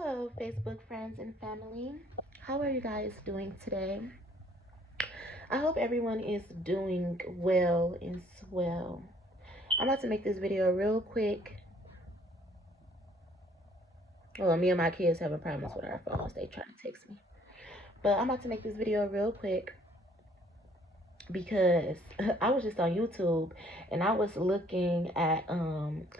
Hello, Facebook friends and family. How are you guys doing today? I hope everyone is doing well and swell. I'm about to make this video real quick. Well, me and my kids having problems with our phones. They trying to text me. But I'm about to make this video real quick because I was just on YouTube and I was looking at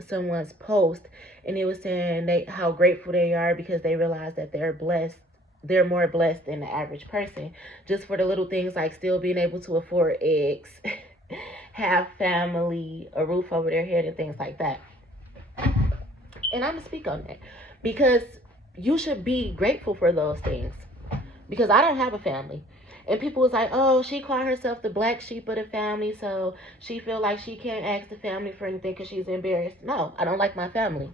someone's post, and it was saying how grateful they are because they realize that they're more blessed than the average person, just for the little things like still being able to afford eggs, have family, a roof over their head, and things like that. And I'm gonna speak on that because you should be grateful for those things, because I don't have a family. And people was like, oh, she called herself the black sheep of the family, so she feel like she can't ask the family for anything because she's embarrassed. No, I don't like my family.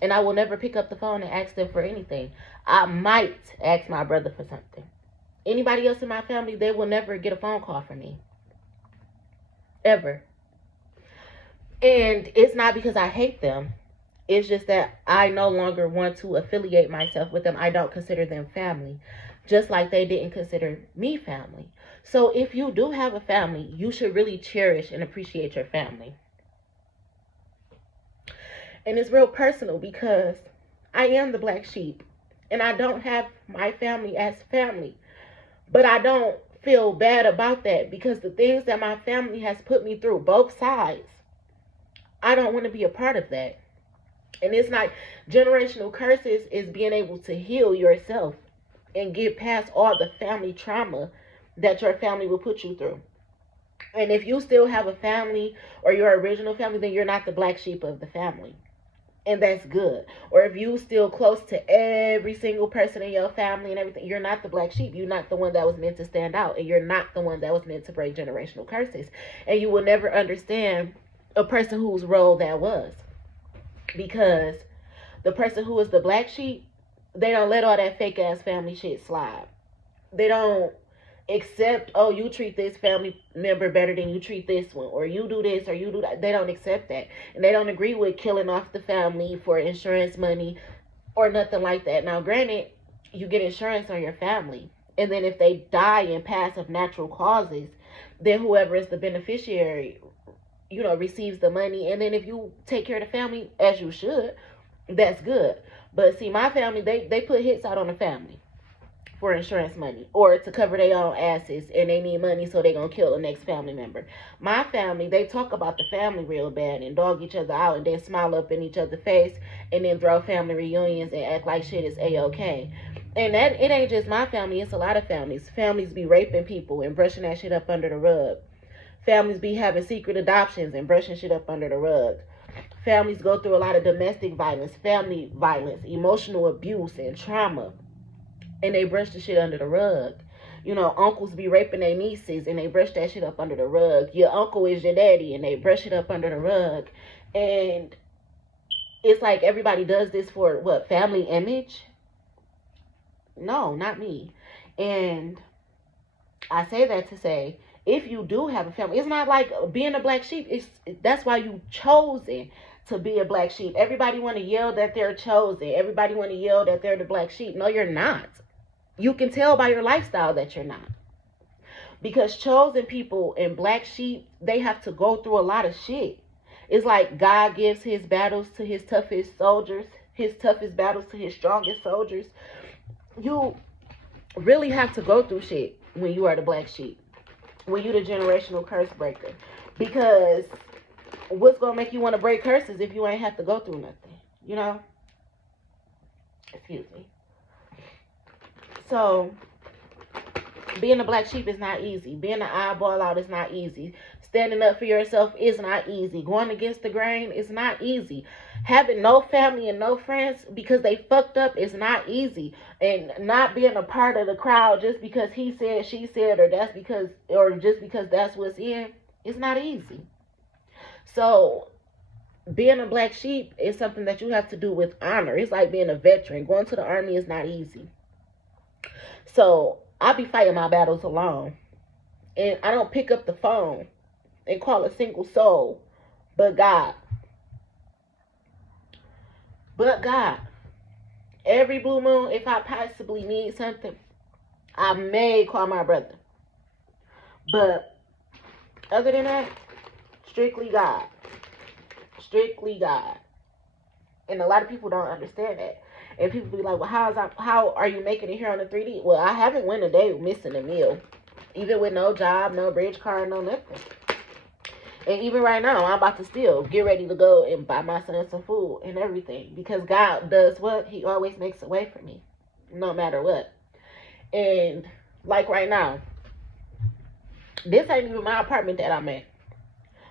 And I will never pick up the phone and ask them for anything. I might ask my brother for something. Anybody else in my family, they will never get a phone call from me. Ever. And it's not because I hate them. It's just that I no longer want to affiliate myself with them. I don't consider them family, just like they didn't consider me family. So if you do have a family, you should really cherish and appreciate your family. And it's real personal because I am the black sheep and I don't have my family as family. But I don't feel bad about that because the things that my family has put me through, both sides, I don't want to be a part of that. And it's not generational curses, is being able to heal yourself and get past all the family trauma that your family will put you through. And if you still have a family or your original family, then you're not the black sheep of the family. And that's good. Or if you still close to every single person in your family and everything, you're not the black sheep. You're not the one that was meant to stand out. And you're not the one that was meant to break generational curses. And you will never understand a person whose role that was. Because the person who is the black sheep, they don't let all that fake ass family shit slide. They don't accept, oh, you treat this family member better than you treat this one, or you do this or you do that. They don't accept that. And they don't agree with killing off the family for insurance money or nothing like that. Now, granted, you get insurance on your family, and then if they die and pass of natural causes, then whoever is the beneficiary, receives the money. And then if you take care of the family as you should, that's good. But see, my family, they put hits out on the family for insurance money or to cover their own asses, and they need money, so they gonna kill the next family member. My family, they talk about the family real bad and dog each other out and then smile up in each other's face and then throw family reunions and act like shit is a-okay. And that, it ain't just my family, it's a lot of families. Families be raping people and brushing that shit up under the rug. Families be having secret adoptions and brushing shit up under the rug. Families go through a lot of domestic violence, family violence, emotional abuse, and trauma, and they brush the shit under the rug. Uncles be raping their nieces and they brush that shit up under the rug. Your uncle is your daddy and they brush it up under the rug. And it's like everybody does this for what? Family image? No, not me. And I say that to say, if you do have a family, it's not like being a black sheep. That's why you chosen to be a black sheep. Everybody want to yell that they're chosen. Everybody want to yell that they're the black sheep. No, you're not. You can tell by your lifestyle that you're not. Because chosen people and black sheep, they have to go through a lot of shit. It's like God gives his battles to his toughest soldiers, his toughest battles to his strongest soldiers. You really have to go through shit when you are the black sheep, when you're the generational curse breaker. Because what's going to make you want to break curses if you ain't have to go through nothing, Excuse me. So, being a black sheep is not easy. Being an eyeball out is not easy. Standing up for yourself is not easy. Going against the grain is not easy. Having no family and no friends because they fucked up is not easy. And not being a part of the crowd just because he said, she said, or just because that's what's in, it's not easy. So, being a black sheep is something that you have to do with honor. It's like being a veteran. Going to the army is not easy. So I be fighting my battles alone. And I don't pick up the phone and call a single soul but God. But God. Every blue moon, if I possibly need something, I may call my brother. But other than that, strictly God. Strictly God. And a lot of people don't understand that. And people be like, well, how are you making it here on the 3D? Well, I haven't went a day missing a meal. Even with no job, no bridge card, no nothing. And even right now, I'm about to still get ready to go and buy my son some food and everything. Because God does what? He always makes a way for me. No matter what. And like right now, this ain't even my apartment that I'm in.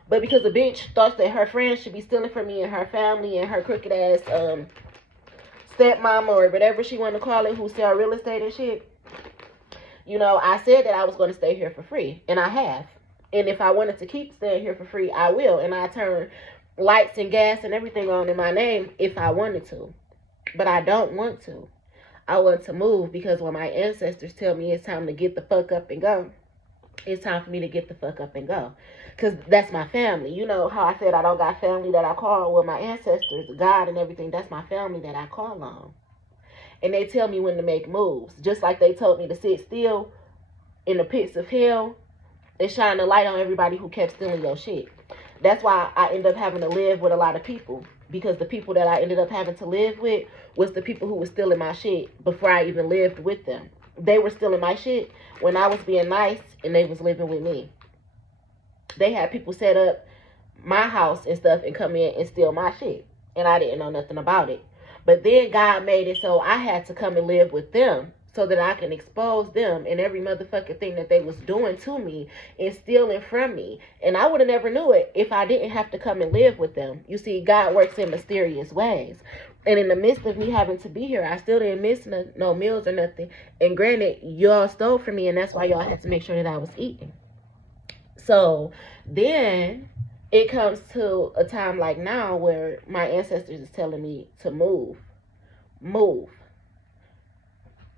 But because the bitch thought that her friends should be stealing from me and her family and her crooked ass stepmama or whatever she want to call it, who sell real estate and shit, you know, I said that I was going to stay here for free, and I have. And if I wanted to keep staying here for free, I will. And I turn lights and gas and everything on in my name if I wanted to. But I don't want to. I want to move because when my ancestors tell me it's time to get the fuck up and go, it's time for me to get the fuck up and go. Because that's my family. You know how I said I don't got family that I call? Well, my ancestors, God and everything, that's my family that I call on. And they tell me when to make moves. Just like they told me to sit still in the pits of hell and shine a light on everybody who kept stealing your shit. That's why I end up having to live with a lot of people. Because the people that I ended up having to live with was the people who were stealing my shit before I even lived with them. They were stealing my shit when I was being nice and they was living with me. They had people set up my house and stuff and come in and steal my shit. And I didn't know nothing about it. But then God made it so I had to come and live with them so that I can expose them and every motherfucking thing that they was doing to me and stealing from me. And I would have never knew it if I didn't have to come and live with them. You see, God works in mysterious ways. And in the midst of me having to be here, I still didn't miss no meals or nothing. And granted, y'all stole from me, and that's why y'all had to make sure that I was eating. So then it comes to a time like now where my ancestors is telling me to move.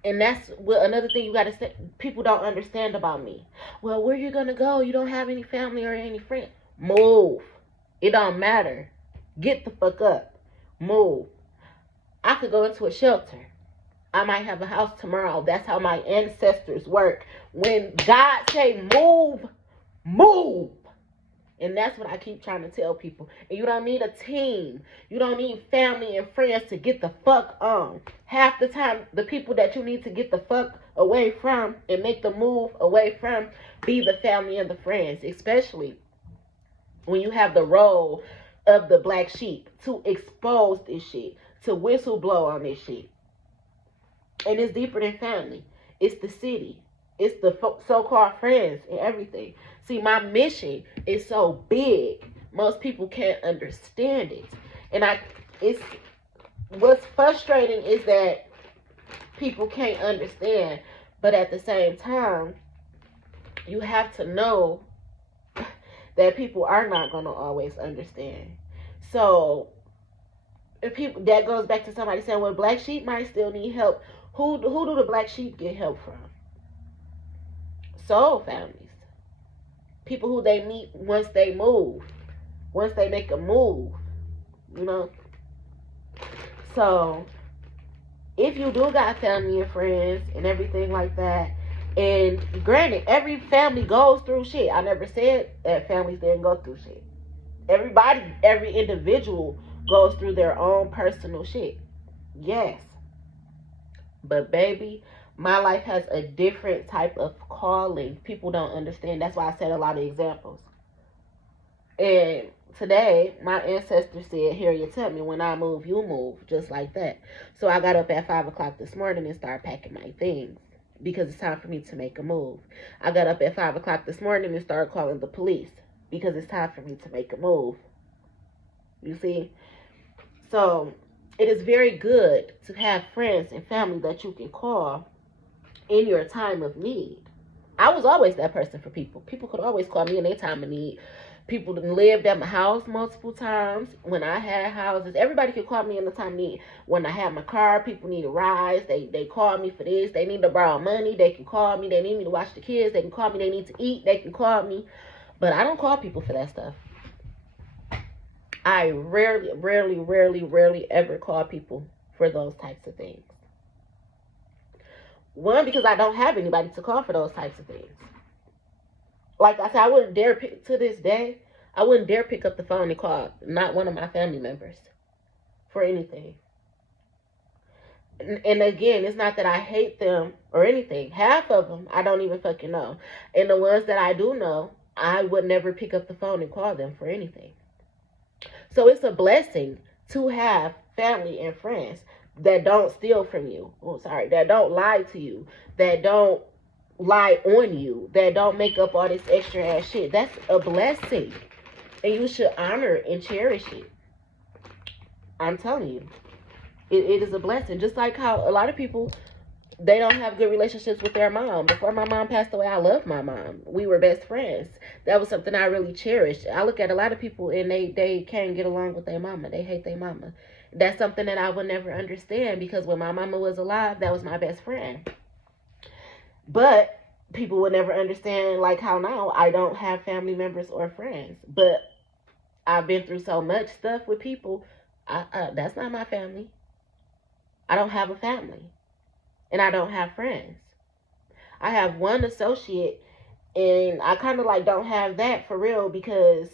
And that's what another thing you got to say. People don't understand about me. Well, where you going to go? You don't have any family or any friends. Move. It don't matter. Get the fuck up. Move. I could go into a shelter. I might have a house tomorrow. That's how my ancestors work. When God say move, move. And that's what I keep trying to tell people. And you don't need a team. You don't need family and friends to get the fuck on. Half the time, the people that you need to get the fuck away from and make the move away from be the family and the friends. Especially when you have the role of the black sheep to expose this shit, to whistleblow on this shit. And it's deeper than family. It's the city. It's the so-called friends and everything. See, my mission is so big, most people can't understand it. And what's frustrating is that people can't understand. But at the same time, you have to know that people are not going to always understand. So, that goes back to somebody saying, well, black sheep might still need help. Who do the black sheep get help from? Soul families. People who they meet once they move. Once they make a move. You know? So, if you do got family and friends and everything like that, and granted, every family goes through shit. I never said that families didn't go through shit. Every individual goes through their own personal shit. Yes. But baby, my life has a different type of calling. People don't understand. That's why I said a lot of examples. And today, my ancestors said, Harriet, tell me, when I move, you move. Just like that. So I got up at 5 o'clock this morning and started packing my things. Because it's time for me to make a move. I got up at 5 o'clock this morning and started calling the police. Because it's time for me to make a move. You see? So, it is very good to have friends and family that you can call in your time of need. I was always that person for people. People could always call me in their time of need. People lived at my house multiple times. When I had houses, everybody could call me in the time of need. When I had my car, people needed rides. They call me for this. They need to borrow money. They can call me. They need me to watch the kids. They can call me. They need to eat. They can call me. But I don't call people for that stuff. I rarely ever call people for those types of things. One, because I don't have anybody to call for those types of things. Like I said, I wouldn't dare to this day, I wouldn't dare pick up the phone and call not one of my family members for anything. And again, it's not that I hate them or anything. Half of them, I don't even fucking know. And the ones that I do know, I would never pick up the phone and call them for anything. So it's a blessing to have family and friends that don't steal from you. Oh, sorry, that don't lie to you, that don't lie on you, that don't make up all this extra ass shit. That's a blessing. And you should honor and cherish it. I'm telling you. It is a blessing. Just like how a lot of people, they don't have good relationships with their mom. Before my mom passed away, I loved my mom. We were best friends. That was something I really cherished. I look at a lot of people and they can't get along with their mama. They hate their mama. That's something that I would never understand, because when my mama was alive, that was my best friend. But people would never understand, like how now I don't have family members or friends. But I've been through so much stuff with people. That's not my family. I don't have a family. And I don't have friends. I have one associate, and I kind of like don't have that for real, because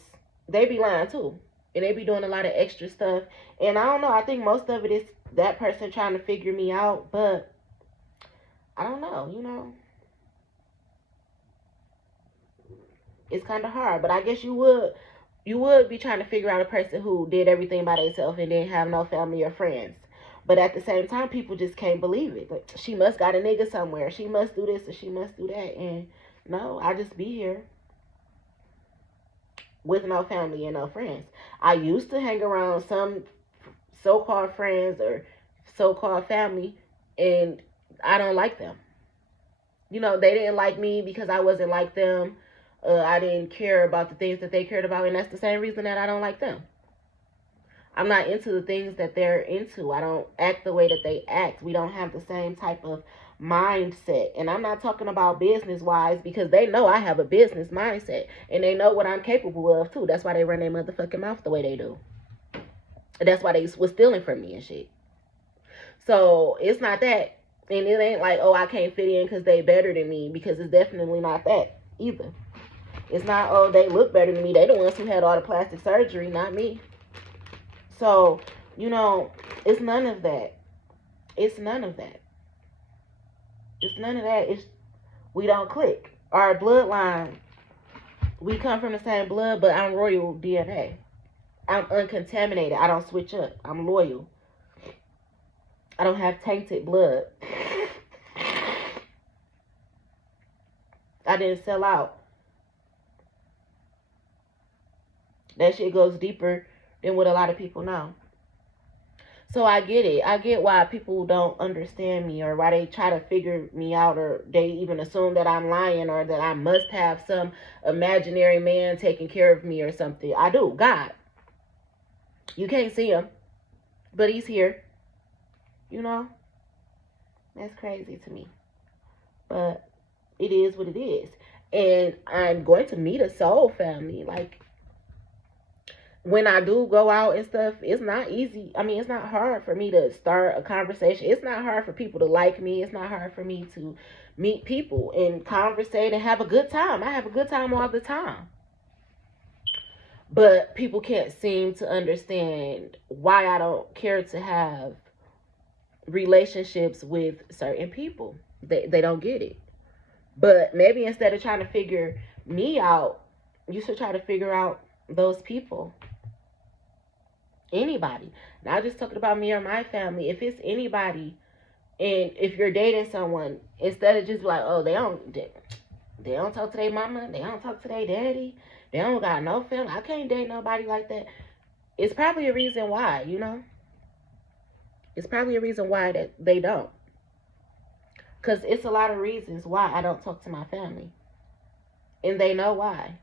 they be lying too. And they be doing a lot of extra stuff. And I don't know, I think most of it is that person trying to figure me out. But I don't know, it's kind of hard. But I guess you would be trying to figure out a person who did everything by themselves and didn't have no family or friends. But at the same time, people just can't believe it. Like, she must got a nigga somewhere. She must do this or she must do that. And no, I just be here with no family and no friends. I used to hang around some so-called friends or so-called family, and I don't like them. They didn't like me because I wasn't like them. I didn't care about the things that they cared about, and that's the same reason that I don't like them. I'm not into the things that they're into. I don't act the way that they act. We don't have the same type of mindset. And I'm not talking about business-wise, because they know I have a business mindset. And they know what I'm capable of, too. That's why they run their motherfucking mouth the way they do. And that's why they was stealing from me and shit. So, it's not that. And it ain't like, oh, I can't fit in because they better than me. Because it's definitely not that either. It's not, oh, they look better than me. They the ones who had all the plastic surgery, not me. So, it's none of that. It's none of that. It's none of that. We don't click. Our bloodline, we come from the same blood, but I'm royal DNA. I'm uncontaminated. I don't switch up. I'm loyal. I don't have tainted blood. I didn't sell out. That shit goes deeper than what a lot of people know. So I get it. I get why people don't understand me, or why they try to figure me out, or they even assume that I'm lying, or that I must have some imaginary man taking care of me or something. I do. God. You can't see him, but he's here. That's crazy to me. But it is what it is. And I'm going to meet a soul family. Like, when I do go out and stuff, it's not easy. I mean, it's not hard for me to start a conversation. It's not hard for people to like me. It's not hard for me to meet people and conversate and have a good time. I have a good time all the time. But people can't seem to understand why I don't care to have relationships with certain people. They don't get it. But maybe instead of trying to figure me out, you should try to figure out those people. Anybody. Not just talking about me or my family. If it's anybody, and if you're dating someone, instead of just like, oh, they don't talk to their mama, they don't talk to their daddy, they don't got no family, I can't date nobody like that. It's probably a reason why, It's probably a reason why that they don't. Because it's a lot of reasons why I don't talk to my family. And they know why.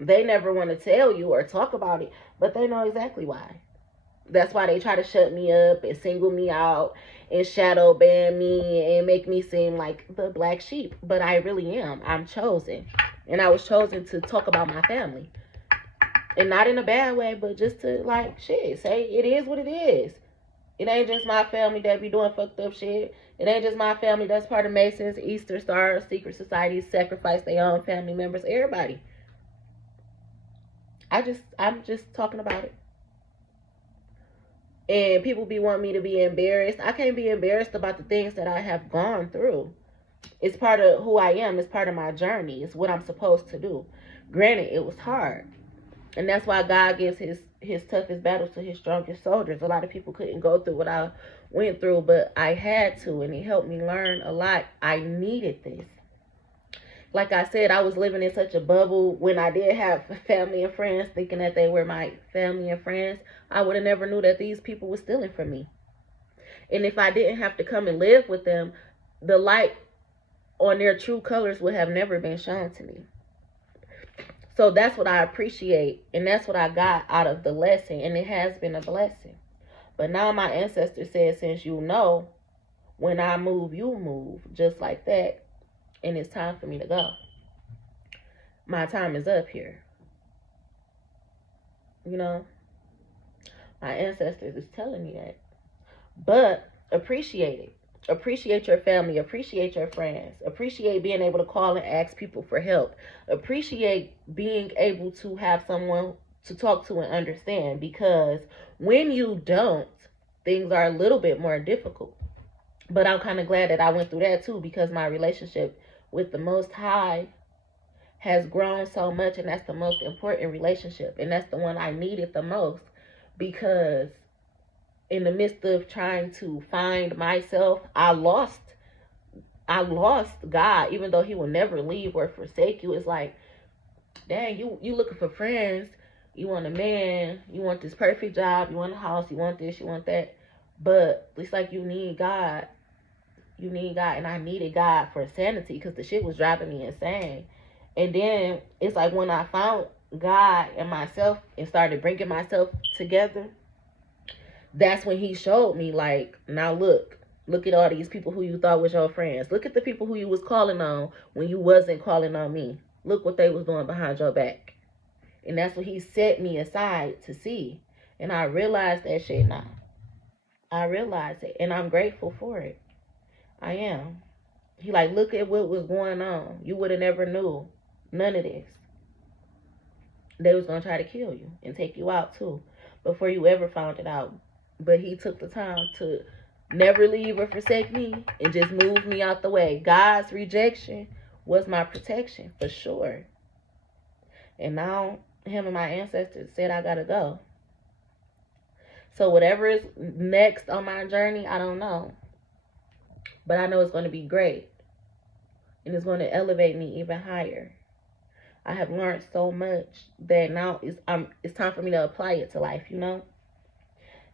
They never want to tell you or talk about it, but they know exactly why. That's why they try to shut me up and single me out and shadow ban me and make me seem like the black sheep. But I really am. I'm chosen. And I was chosen to talk about my family. And not in a bad way, but just to, like, shit, say it is what it is. It ain't just my family that be doing fucked up shit. It ain't just my family that's part of Masons, Easter Stars, secret societies, sacrifice their own family members. Everybody. I'm just talking about it. And people be wanting me to be embarrassed. I can't be embarrassed about the things that I have gone through. It's part of who I am. It's part of my journey. It's what I'm supposed to do. Granted, it was hard. And that's why God gives his toughest battles to his strongest soldiers. A lot of people couldn't go through what I went through, but I had to, and it helped me learn a lot. I needed this. Like I said, I was living in such a bubble when I did have family and friends, thinking that they were my family and friends. I would have never knew that these people were stealing from me. And if I didn't have to come and live with them, the light on their true colors would have never been shown to me. So that's what I appreciate, and that's what I got out of the lesson, and it has been a blessing. But now my ancestor said, since you know, when I move, you move, just like that, and it's time for me to go. My time is up here. You know, my ancestors is telling me that. But appreciate it. Appreciate your family. Appreciate your friends. Appreciate being able to call and ask people for help. Appreciate being able to have someone to talk to and understand, because when you don't, things are a little bit more difficult. But I'm kind of glad that I went through that too, because my relationship with the Most High has grown so much, and that's the most important relationship, and that's the one I needed the most, because in the midst of trying to find myself, I lost God, even though he will never leave or forsake you. It's like, dang, you looking for friends, you want a man, you want this perfect job, you want a house, you want this, you want that, but it's like you need God. You need God, and I needed God for sanity, because the shit was driving me insane. And then it's like when I found God and myself and started bringing myself together, that's when he showed me, like, now look at all these people who you thought was your friends. Look at the people who you was calling on when you wasn't calling on me. Look what they was doing behind your back. And that's what he set me aside to see. And I realized that shit now. I realized it, and I'm grateful for it. I am. He like, look at what was going on. You would have never knew none of this. They was going to try to kill you and take you out too before you ever found it out. But he took the time to never leave or forsake me and just move me out the way. God's rejection was my protection for sure. And now him and my ancestors said I gotta go. So whatever is next on my journey, I don't know. But I know it's going to be great. And it's going to elevate me even higher. I have learned so much that now it's time for me to apply it to life, you know?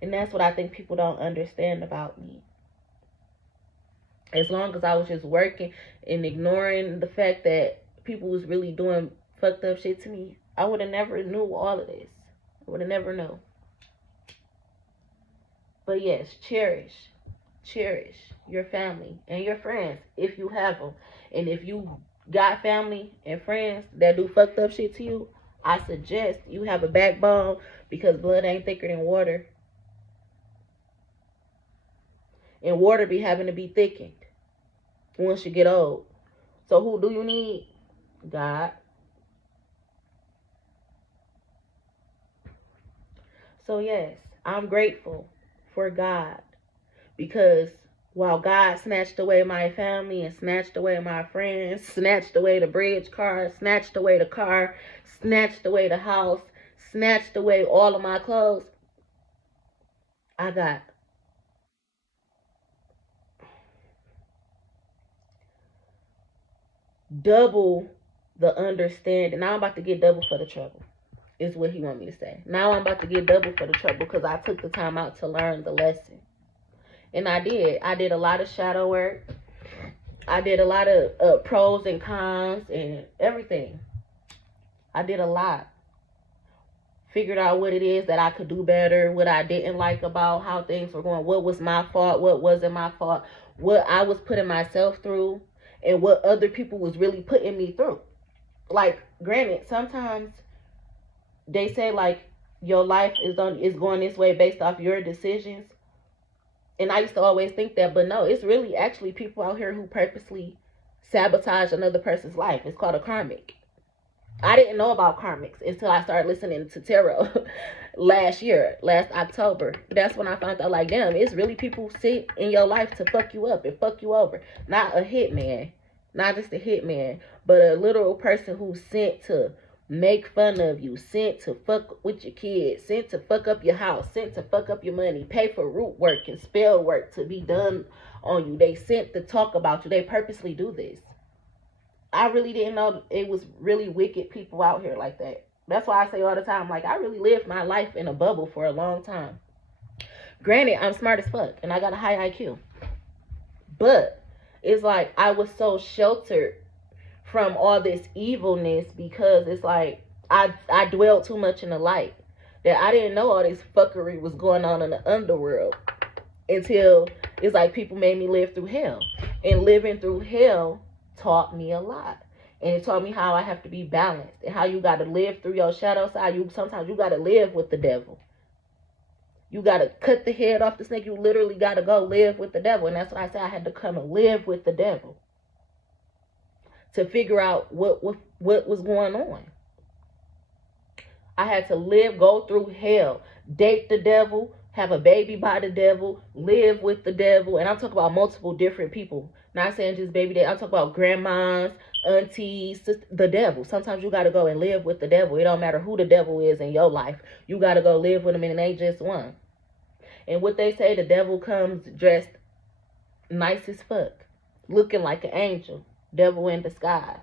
And that's what I think people don't understand about me. As long as I was just working and ignoring the fact that people was really doing fucked up shit to me, I would have never knew all of this. I would have never known. But yes, cherish your family and your friends if you have them. And if you got family and friends that do fucked up shit to you, I suggest you have a backbone, because blood ain't thicker than water. And water be having to be thickened once you get old. So who do you need? God. So yes, I'm grateful for God, because while God snatched away my family and snatched away my friends, snatched away the bridge car, snatched away the car, snatched away the house, snatched away all of my clothes, I got double the understanding. Now I'm about to get double for the trouble, is what he want me to say. Now I'm about to get double for the trouble, because I took the time out to learn the lesson. And I did a lot of shadow work. I did a lot of pros and cons and everything. I did a lot. Figured out what it is that I could do better, what I didn't like about how things were going, what was my fault, what wasn't my fault, what I was putting myself through, and what other people was really putting me through. Like, granted, sometimes they say, like, your life is going this way based off your decisions. And I used to always think that, but no, it's really actually people out here who purposely sabotage another person's life. It's called a karmic. I didn't know about karmics until I started listening to tarot last October. That's when I found out, like, damn, it's really people sit in your life to fuck you up and fuck you over. Not a hitman, not just a hitman, but a literal person who's sent to make fun of you, sent to fuck with your kids, sent to fuck up your house, sent to fuck up your money, pay for root work and spell work to be done on you. They sent to talk about you. They purposely do this. I really didn't know it was really wicked people out here like that. That's why I say all the time, like, I really lived my life in a bubble for a long time. Granted, I'm smart as fuck and I got a high IQ. But it's like I was so sheltered from all this evilness because it's like I dwelled too much in the light that I didn't know all this fuckery was going on in the underworld until it's like people made me live through hell. And living through hell taught me a lot. And it taught me how I have to be balanced and how you got to live through your shadow side. Sometimes you got to live with the devil. You got to cut the head off the snake. You literally got to go live with the devil. And that's why I said I had to come and live with the devil to figure out what was going on. I had to go through hell, date the devil, have a baby by the devil, live with the devil. And I'm talking about multiple different people. Not saying just baby dad. I'm talking about grandmas, aunties, the devil. Sometimes you got to go and live with the devil. It don't matter who the devil is in your life. You got to go live with him, and it ain't just one. And what they say, the devil comes dressed nice as fuck, looking like an angel, devil in disguise.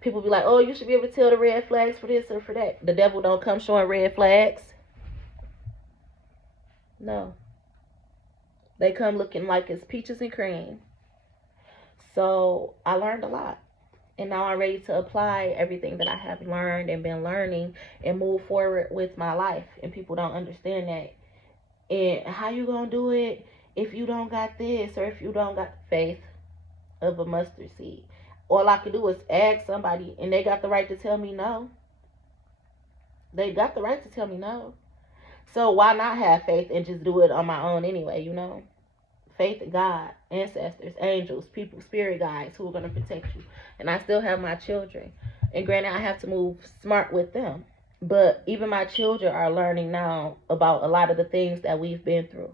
People be like, oh, you should be able to tell the red flags for this or for that. The devil don't come showing red flags. No. They come looking like it's peaches and cream. So I learned a lot. And now I'm ready to apply everything that I have learned and been learning and move forward with my life. And people don't understand that. And how you gonna do it if you don't got this or if you don't got the faith of a mustard seed? All I can do is ask somebody, and they got the right to tell me no. They got the right to tell me no. So why not have faith and just do it on my own anyway, you know? Faith in God, ancestors, angels, people, spirit guides who are going to protect you. And I still have my children. And granted, I have to move smart with them. But even my children are learning now about a lot of the things that we've been through.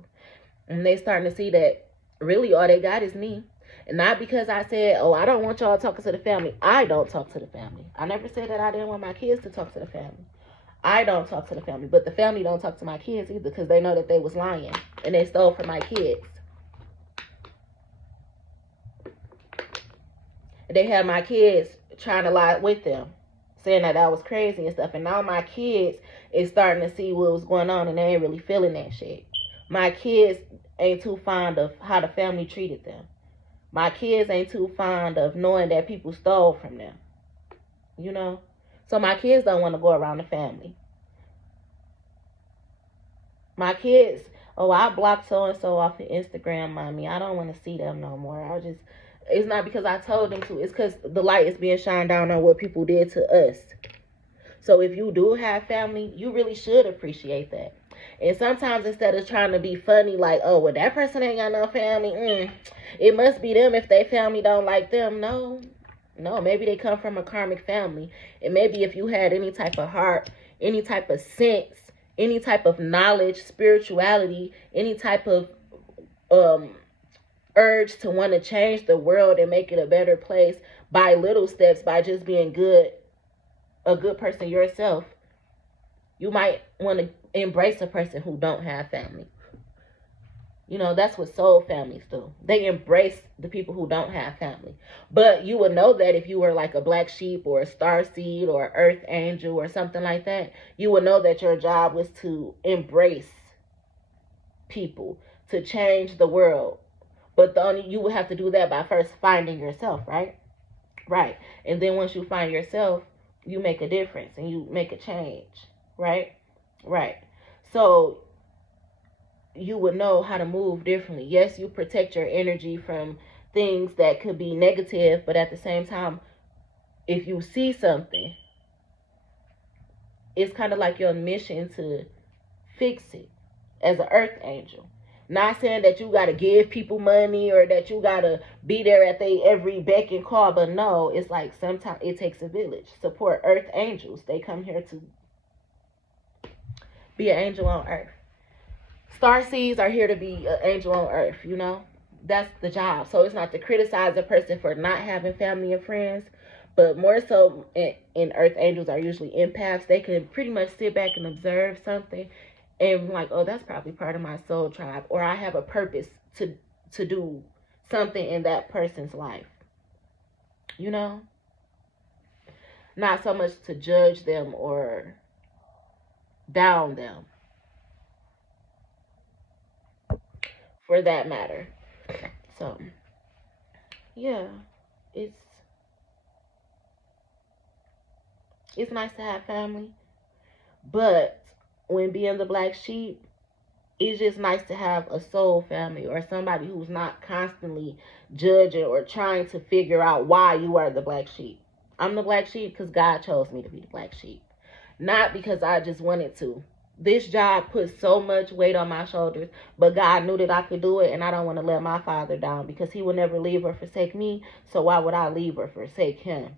And they starting to see that really all they got is me. And not because I said, oh, I don't want y'all talking to the family. I don't talk to the family. I never said that I didn't want my kids to talk to the family. I don't talk to the family. But the family don't talk to my kids either because they know that they was lying. And they stole from my kids. They had my kids trying to lie with them, saying that I was crazy and stuff. And now my kids is starting to see what was going on, and they ain't really feeling that shit. My kids ain't too fond of how the family treated them. My kids ain't too fond of knowing that people stole from them. You know? So my kids don't want to go around the family. My kids, oh, I blocked so-and-so off of Instagram, mommy. I don't want to see them no more. It's not because I told them to. It's because the light is being shined down on what people did to us. So if you do have family, you really should appreciate that. And sometimes instead of trying to be funny, like, oh, well, that person ain't got no family. It must be them if their family don't like them. No, maybe they come from a karmic family. And maybe if you had any type of heart, any type of sense, any type of knowledge, spirituality, any type of urge to want to change the world and make it a better place by little steps, by just being a good person yourself, you might want to embrace a person who don't have family. You know, that's what soul families do. They embrace the people who don't have family. But you would know that if you were like a black sheep or a star seed or earth angel or something like that, you would know that your job was to embrace people, to change the world. But you would have to do that by first finding yourself, right? Right. And then once you find yourself, you make a difference and you make a change, right? Right. So you would know how to move differently. Yes, you protect your energy from things that could be negative, but at the same time, if you see something, it's kind of like your mission to fix it as an earth angel. Not saying that you got to give people money or that you got to be there at they every beck and call, but no, it's like sometimes it takes a village. Support earth angels. They come here to be an angel on earth. Star seeds are here to be an angel on earth, you know? That's the job. So it's not to criticize a person for not having family and friends, but more so in earth angels are usually empaths. They can pretty much sit back and observe something and like, oh, that's probably part of my soul tribe, or I have a purpose to do something in that person's life. You know? Not so much to judge them or down them, for that matter. So, yeah, it's it's nice to have family, but when being the black sheep, it's just nice to have a soul family or somebody who's not constantly judging or trying to figure out why you are the black sheep. I'm the black sheep because God chose me to be the black sheep, not because I just wanted to. This job put so much weight on my shoulders, but God knew that I could do it, and I don't want to let my father down because he will never leave or forsake me, so why would I leave or forsake him?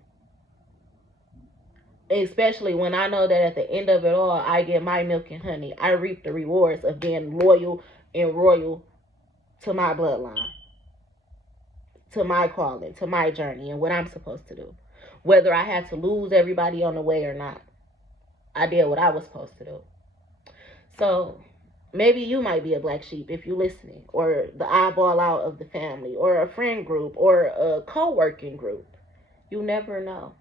Especially when I know that at the end of it all, I get my milk and honey. I reap the rewards of being loyal and royal to my bloodline, to my calling, to my journey, and what I'm supposed to do. Whether I had to lose everybody on the way or not, I did what I was supposed to do. So maybe you might be a black sheep if you're listening, or the eyeball out of the family, or a friend group, or a co-working group. You never know.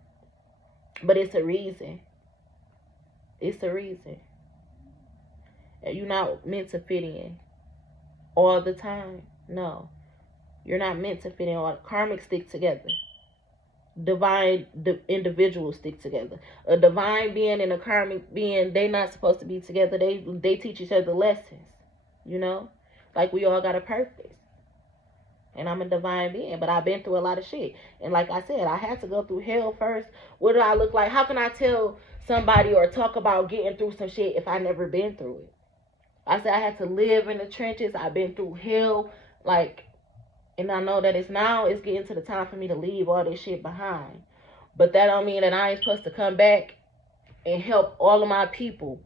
But it's a reason. It's a reason. And you're not meant to fit in all the time. No. You're not meant to fit in. All karmic stick together. Divine individuals stick together. A divine being and a karmic being, they not supposed to be together. They teach each other lessons. You know? Like we all got a purpose. And I'm a divine being, but I've been through a lot of shit. And like I said, I had to go through hell first. What do I look like? How can I tell somebody or talk about getting through some shit if I never been through it? I said I had to live in the trenches. I've been through hell. Like, and I know that it's getting to the time for me to leave all this shit behind. But that don't mean that I ain't supposed to come back and help all of my people.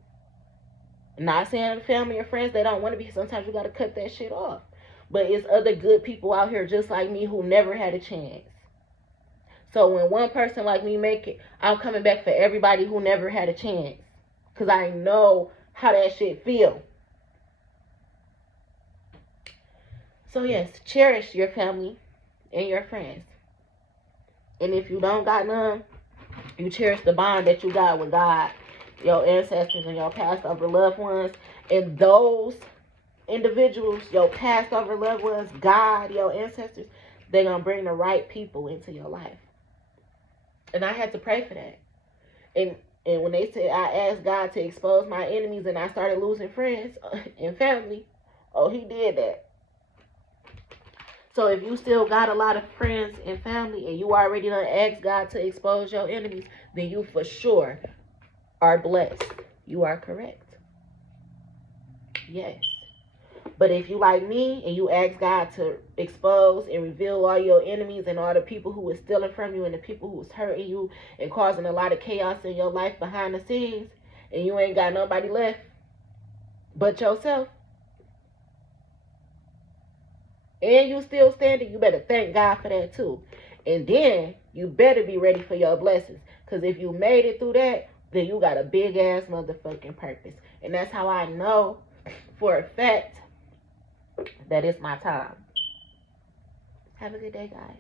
Not saying family or friends, they don't want to be. Sometimes you got to cut that shit off. But it's other good people out here just like me who never had a chance. So when one person like me make it, I'm coming back for everybody who never had a chance. Because I know how that shit feel. So yes, cherish your family and your friends. And if you don't got none, you cherish the bond that you got with God, your ancestors, and your past over loved ones. And those individuals, your past over loved ones, God, your ancestors, they're going to bring the right people into your life. And I had to pray for that. And when they said I asked God to expose my enemies and I started losing friends and family, oh, he did that. So if you still got a lot of friends and family and you already done asked God to expose your enemies, then you for sure are blessed. You are correct. Yes. But if you like me and you ask God to expose and reveal all your enemies and all the people who was stealing from you and the people who was hurting you and causing a lot of chaos in your life behind the scenes, and you ain't got nobody left but yourself, and you still standing, you better thank God for that too. And then you better be ready for your blessings. Because if you made it through that, then you got a big ass motherfucking purpose. And that's how I know for a fact that it's my time. Have a good day, guys.